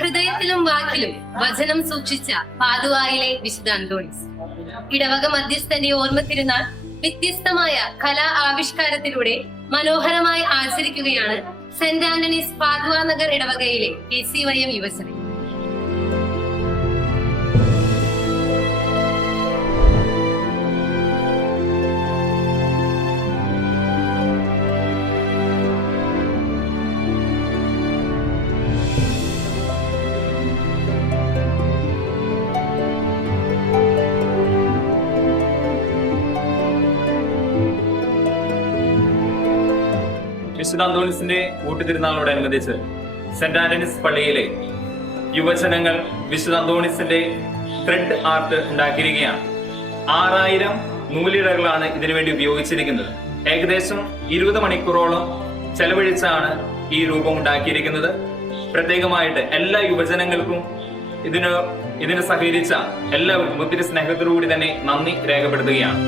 ഹൃദയത്തിലും വാക്കിലും വചനം സൂക്ഷിച്ച പാതുവായിലെ വിശുദ്ധ അന്തോണിസ്. ഇടവക മധ്യസ്ഥന്റെ ഓർമ്മ തിരുനാൾ വ്യത്യസ്തമായ കലാ ആവിഷ്കാരത്തിലൂടെ മനോഹരമായി ആചരിക്കുകയാണ് സെന്റ് ആന്റണീസ് പാതുവ നഗർ ഇടവകയിലെ കെ സി വൈ എം യുവജന. വിശുദ്ധ അന്തോണിസിന്റെ കൂട്ടുതിരുനാളിനോടനുബന്ധിച്ച് സെന്റ് ആന്റണീസ് പള്ളിയിലെ യുവജനങ്ങൾ വിശുദ്ധ അന്തോണിസിന്റെ ത്രെഡ് ആർട്ട് ഉണ്ടാക്കിയിരിക്കുകയാണ്. ആറായിരം നൂലിഴകളാണ് ഇതിനുവേണ്ടി ഉപയോഗിച്ചിരിക്കുന്നത്. ഏകദേശം ഇരുപത് മണിക്കൂറോളം ചെലവഴിച്ചാണ് ഈ രൂപം ഉണ്ടാക്കിയിരിക്കുന്നത്. പ്രത്യേകമായിട്ട് എല്ലാ യുവജനങ്ങൾക്കും ഇതിന് ഇതിന് സഹകരിച്ച എല്ലാവർക്കും ഒത്തിരി സ്നേഹത്തോടുകൂടി തന്നെ നന്ദി രേഖപ്പെടുത്തുകയാണ്.